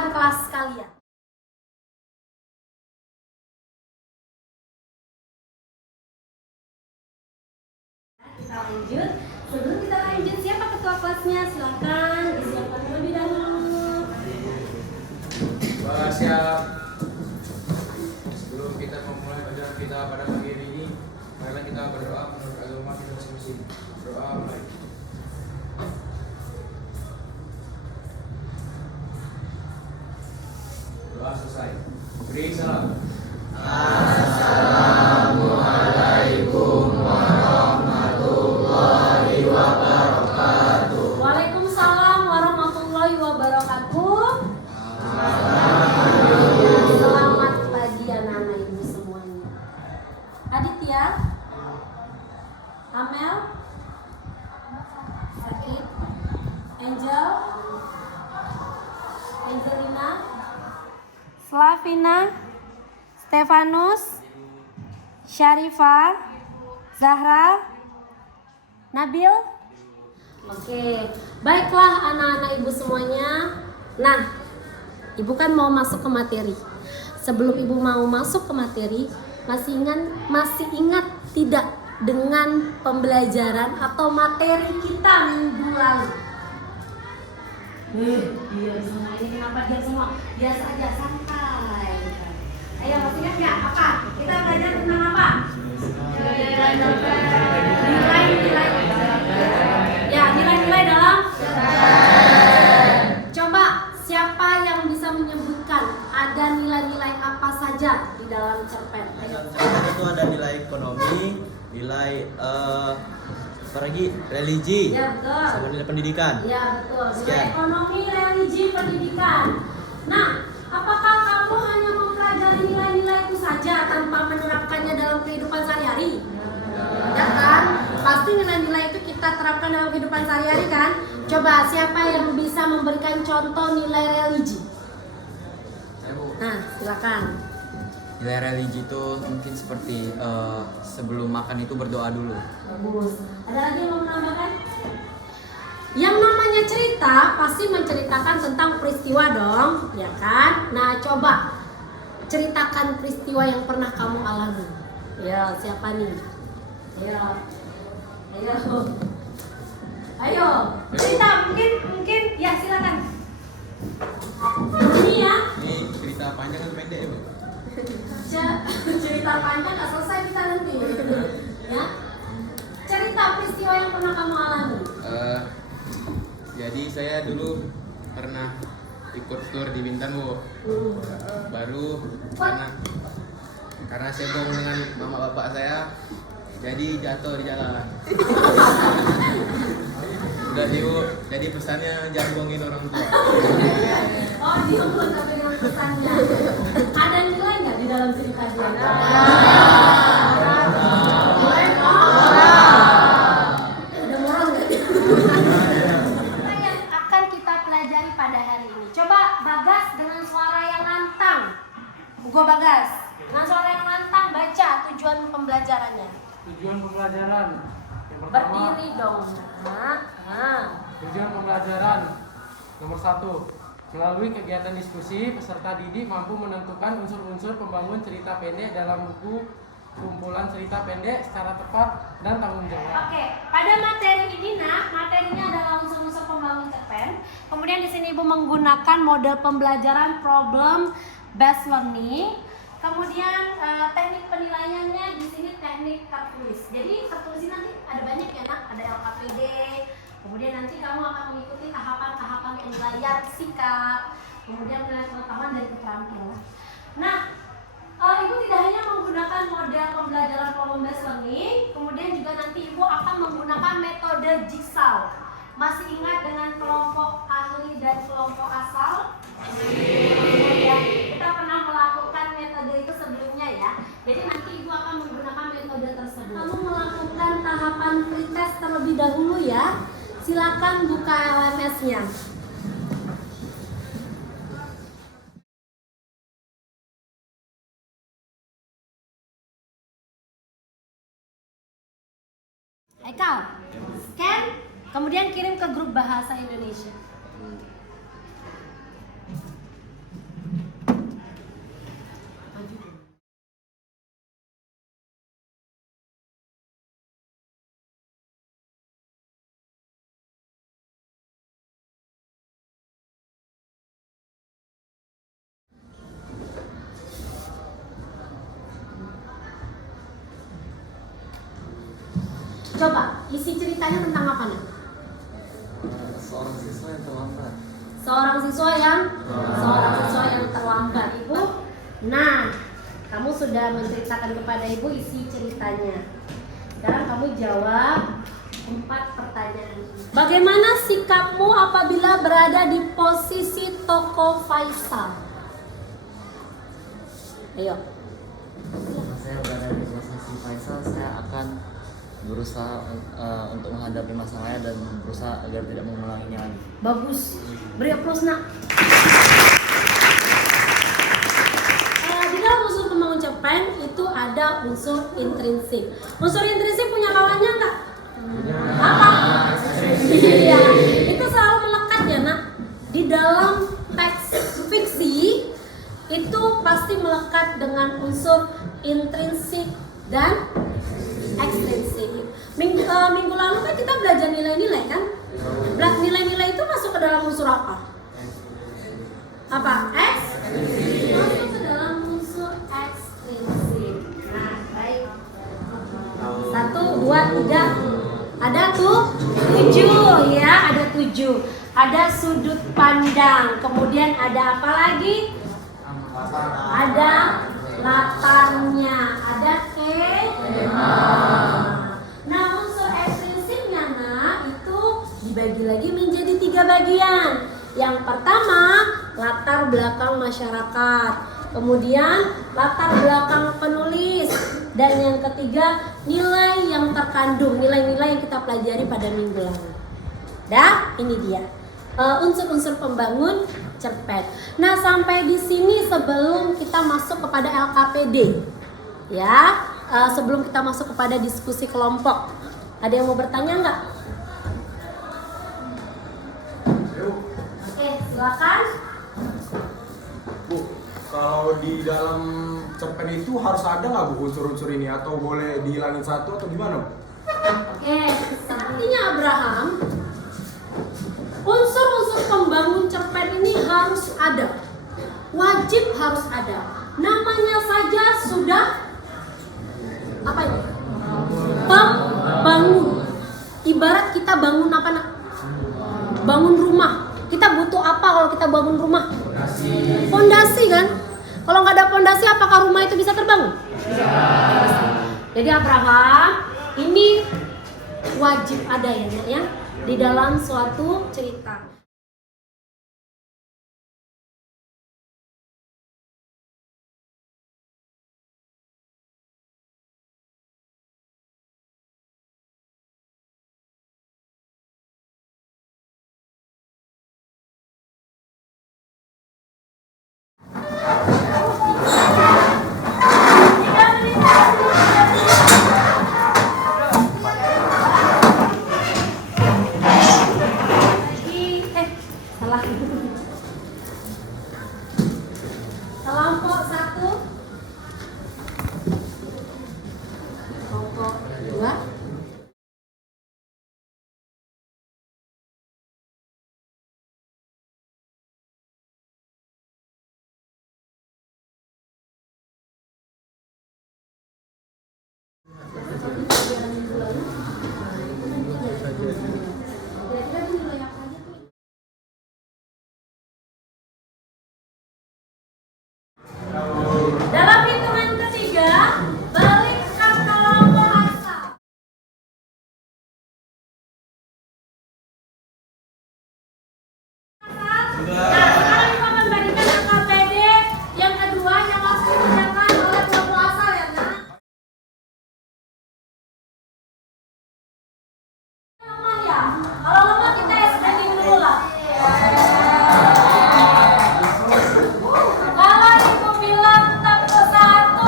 depan kelas kalian. Kita lanjut. Sebelum kita lanjut, siapa ketua kelasnya? Silakan disiapkan terlebih dahulu. Siap. Sebelum kita memulai pelajaran kita pada pagi hari ini, marilah kita berdoa menurut agama kita masing-masing. Doa mulai. Doa selesai. Beri salam. Assalamualaikum warahmatullahi wabarakatuh. Waalaikumsalam warahmatullahi wabarakatuh. Selamat pagi anak-anak ibu semuanya. Aditya, Amel, Sakit, Angel, Angelina, Slavina, Stefanus, Syarifah, Zahra, Nabil. Oke, baiklah anak-anak ibu semuanya. Nah, ibu kan mau masuk ke materi. Sebelum ibu mau masuk ke materi, masih ingat tidak dengan pembelajaran atau materi kita minggu lalu? Iya semua ini kenapa dia semua biasa aja santai. Ayo masih ingat nggak apa? Kita belajar tentang apa? Nilai-nilai dalam. Coba siapa yang bisa menyebutkan ada nilai-nilai apa saja di dalam cerpen? Ayo. Itu ada nilai ekonomi, nilai apalagi religi, Ya betul. sama nilai pendidikan. Ya betul. Nilai Sekian. ekonomi, religi, pendidikan. Nah, apakah kamu hanya mempelajari nilai-nilai itu saja tanpa menerapkannya dalam kehidupan sehari-hari? Ya kan? Pasti nilai-nilai itu kita terapkan dalam kehidupan sehari-hari kan? Coba siapa yang bisa memberikan contoh nilai religi? Nah, silakan. Nilai religi itu mungkin seperti sebelum makan itu berdoa dulu. Bagus. Ada lagi yang mau menambahkan? Yang namanya cerita pasti menceritakan tentang peristiwa dong, ya kan? Nah, coba ceritakan peristiwa yang pernah kamu alami. Ya, siapa nih? Ayo, cerita mungkin ya silakan. Ini ya. Ini cerita panjang atau pendek ya, Bu? Cerita panjang nggak selesai kita nanti. Ya. Cerita peristiwa yang pernah kamu alami. Jadi saya dulu pernah ikut tour di Bintan, Bu. Baru karena saya bohong dengan mama bapak saya, jadi jatuh di jalan. Udah Bu, jadi pesannya jangan bohongin orang tua. Oh, diukur tapi dengan pesannya. Ada nilai nggak di dalam cerita dia? Nilai ada moral nggak? Apa yang akan kita pelajari pada hari ini? Coba Bagas dengan suara yang lantang. Hugo Bagas dengan suara yang lantang baca tujuan pembelajarannya. Tujuan pembelajaran yang pertama, Berdiri dong. tujuan pembelajaran nomor 1, melalui kegiatan diskusi peserta didik mampu menentukan unsur-unsur pembangun cerita pendek dalam buku kumpulan cerita pendek secara tepat dan tanggung jawab. Oke, pada materi ini materinya adalah unsur-unsur pembangun cerpen. Kemudian di sini Ibu menggunakan model pembelajaran problem based learning. Kemudian teknik penilaiannya di sini teknik tertulis. Jadi tertulis ini nanti ada banyak ya nak, ada LKPD. Kemudian nanti kamu akan mengikuti tahapan-tahapan penilaian sikap, kemudian penilaian pengetahuan dan keterampilan. Nah, Ibu tidak hanya menggunakan model pembelajaran problem based learning, kemudian juga nanti Ibu akan menggunakan metode jigsaw. Masih ingat dengan kelompok ahli dan kelompok asal? Ya, kita pernah melakukan metode itu sebelumnya ya. Jadi nanti Ibu akan menggunakan metode tersebut. Kamu melakukan tahapan pretest terlebih dahulu ya. Silakan buka LMS-nya. Haikal, scan, kemudian kirim ke grup bahasa Indonesia. Coba isi ceritanya tentang apa nih? Seorang siswa yang terlambat. Seorang siswa yang terlambat, Ibu. Nah, kamu sudah menceritakan kepada Ibu isi ceritanya. Sekarang kamu jawab 4 pertanyaan. Bagaimana sikapmu apabila berada di posisi Toko Faisal? Ayo. Kalau saya berada di posisi Faisal, saya akan berusaha untuk menghadapi masalahnya dan berusaha agar tidak mengulanginya lagi. Bagus. Beri aplaus, Nak. Di dalam unsur pembangun cerpen itu ada unsur intrinsik. Unsur intrinsik punya kawannya enggak? Apa? Iya. Itu selalu melekat ya, Nak. Di dalam teks fiksi itu pasti melekat dengan unsur intrinsik dan ekstrinsik. Minggu lalu kan kita belajar nilai-nilai kan? Nilai-nilai itu masuk ke dalam unsur apa? Apa? Masuk ke dalam unsur ekstrinsik. Nah, baik. 1, 2, 3. Ada tuh 7 ya, ada 7. Ada sudut pandang. Kemudian ada apa lagi? Ada latarnya, ada tema. Nah, unsur ekstrinsiknya itu dibagi lagi menjadi 3 bagian. Yang pertama, latar belakang masyarakat. Kemudian latar belakang penulis. Dan yang ketiga, nilai yang terkandung, nilai-nilai yang kita pelajari pada minggu lalu. Dah, ini dia unsur-unsur pembangun cerpen. Nah, sampai di sini sebelum kita masuk kepada LKPD, ya, sebelum kita masuk kepada diskusi kelompok, ada yang mau bertanya nggak? Oke, silakan. Bu, kalau di dalam cerpen itu harus ada nggak Bu unsur-unsur ini atau boleh dihilangin satu atau gimana Bu? Oke, sepertinya Abraham, unsur-unsur pembangun cerpen ini harus ada, wajib harus ada. Namanya saja sudah apa ini? Pembangun. Ibarat kita bangun apa nak? Bangun rumah. Kita butuh apa kalau kita bangun rumah? Fondasi kan? Kalau nggak ada fondasi, apakah rumah itu bisa terbangun? Jadi Abraham ini wajib ada ya, Nak, ya, di dalam suatu cerita. Salah. Kelompok 1, kelompok 2. Dalam hitungan ketiga, balik ke kelompok asal. Nah, sekarang kita membandingkan LKPD yang kedua yang harus dikerjakan oleh kelompok asal ya, Nak. Lemah ya? Kalau lemah kita explaining dulu lah. Kalau ibu bilang tepuk 1,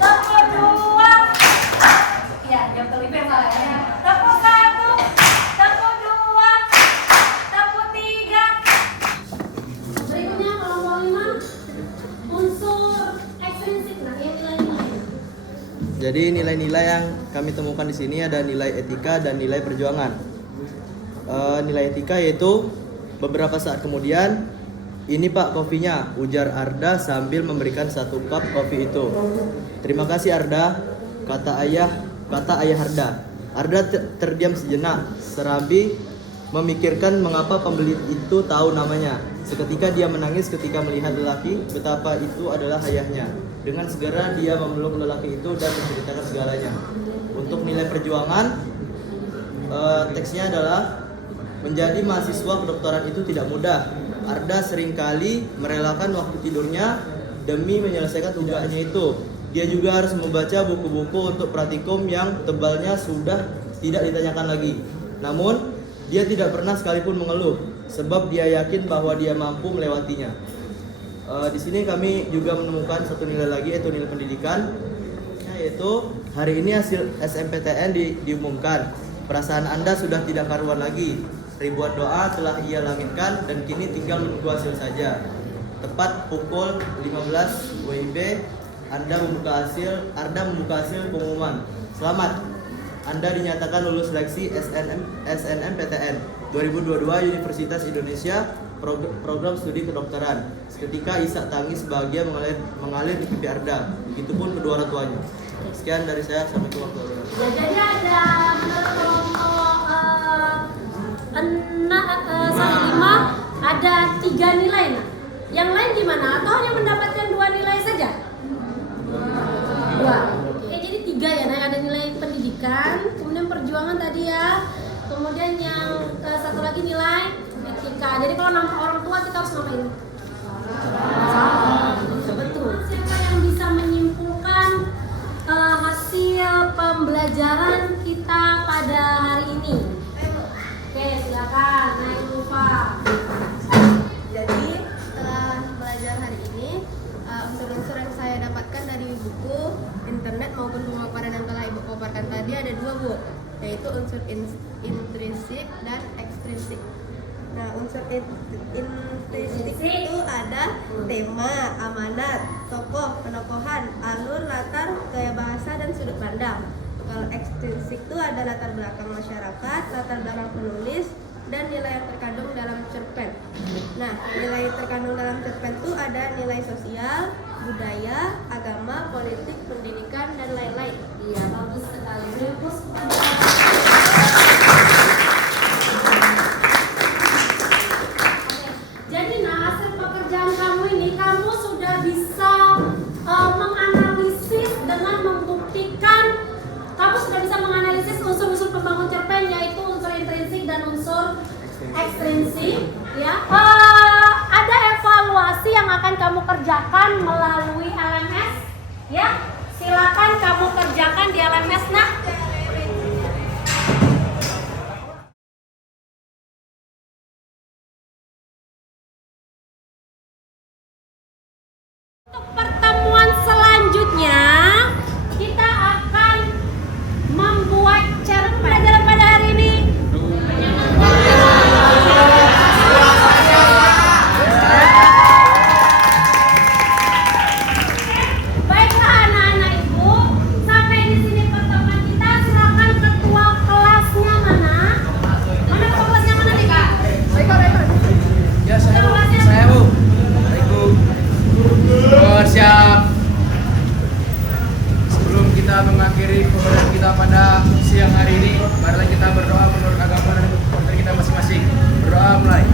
tepuk 2, ya jam kelipir salah ya. Tepuk 1, tepuk 2, tepuk 3. Berikutnya kelompok 5, unsur ekstrinsik. Nah, yang nilai-nilai. Jadi nilai-nilai yang kami temukan di sini ada nilai etika dan nilai perjuangan. Nilai etika yaitu beberapa saat kemudian, ini Pak kopinya, ujar Arda sambil memberikan 1 cup kopi itu. Terima kasih Arda, kata ayah Arda. Arda terdiam sejenak, serambi memikirkan mengapa pembeli itu tahu namanya. Seketika dia menangis ketika melihat lelaki, betapa itu adalah ayahnya. Dengan segera dia memeluk lelaki itu dan menceritakan segalanya. Untuk nilai perjuangan, teksnya adalah menjadi mahasiswa kedokteran itu tidak mudah. Arda seringkali merelakan waktu tidurnya demi menyelesaikan tugasnya itu. Dia juga harus membaca buku-buku untuk praktikum yang tebalnya sudah tidak ditanyakan lagi. Namun, dia tidak pernah sekalipun mengeluh, sebab dia yakin bahwa dia mampu melewatinya. Di sini kami juga menemukan satu nilai lagi, yaitu nilai pendidikan, yaitu hari ini hasil SMPTN diumumkan. Perasaan Anda sudah tidak karuan lagi. Ribuan doa telah ia langitkan dan kini tinggal menunggu hasil saja. Tepat pukul 15 WIB, Arda membuka hasil pengumuman. Selamat, Anda dinyatakan lulus seleksi SNMPTN 2022 Universitas Indonesia program studi kedokteran. Seketika isak tangis bahagia mengalir di pipi Arda. Begitupun kedua orang tuanya. Sekian dari saya, assalamualaikum warahmatullahi wabarakatuh. Ya, jadi ada menurut kelompok 5 ada 3 nilai. Nah, yang lain gimana? Atau hanya mendapatkan 2 nilai saja? 2. Oke, jadi 3 ya. Nah, ada nilai pendidikan, kemudian perjuangan tadi ya, kemudian yang satu lagi nilai etika. Jadi kalau nama orang tua kita harus ngapain? Betul. Siapa yang bisa menyimpulkan hasil pembelajaran kita pada hari ini? Oke, silakan naik dulu Pak. Jadi setelah belajar hari ini, unsur-unsur yang saya dapatkan dari buku, internet maupun pemaparan yang telah Ibu paparkan tadi ada 2 Bu, yaitu unsur intrinsik dan ekstrinsik. Nah, unsur intrinsik itu ada tema, amanat, tokoh, penokohan, alur, latar, gaya bahasa, dan sudut pandang. Kalau ekstrinsik itu ada latar belakang masyarakat, latar belakang penulis, dan nilai yang terkandung dalam cerpen. Nah, nilai terkandung dalam cerpen itu ada nilai sosial, budaya, agama, politik, pendidikan, dan lain-lain. Iya, bagus sekali. Rufus, jadi nah, hasil pekerjaan kamu ini, kamu sudah bisa menganalisis dengan membuktikan, kamu sudah bisa menganalisis unsur-unsur pembangun cerpen, yaitu unsur intrinsik dan unsur ekstrinsik. Ya, ada evaluasi yang akan kamu kerjakan melalui LMS. Ya, silakan kamu kerjakan di LMS. Nah, untuk pertemuan selanjutnya kita akan membuat cerpen. Pelajaran pada hari ini. Baiklah anak-anak Ibu, sampai di sini pertemuan kita. Silakan ketua kelasnya mana? Mana ketua kelasnya mana nih Kak? Ya, saya Bu. Siap. Sebelum kita mengakhiri pembelajaran kita pada siang hari ini, marilah kita berdoa menurut agama dan kita masing-masing. Berdoa mulai.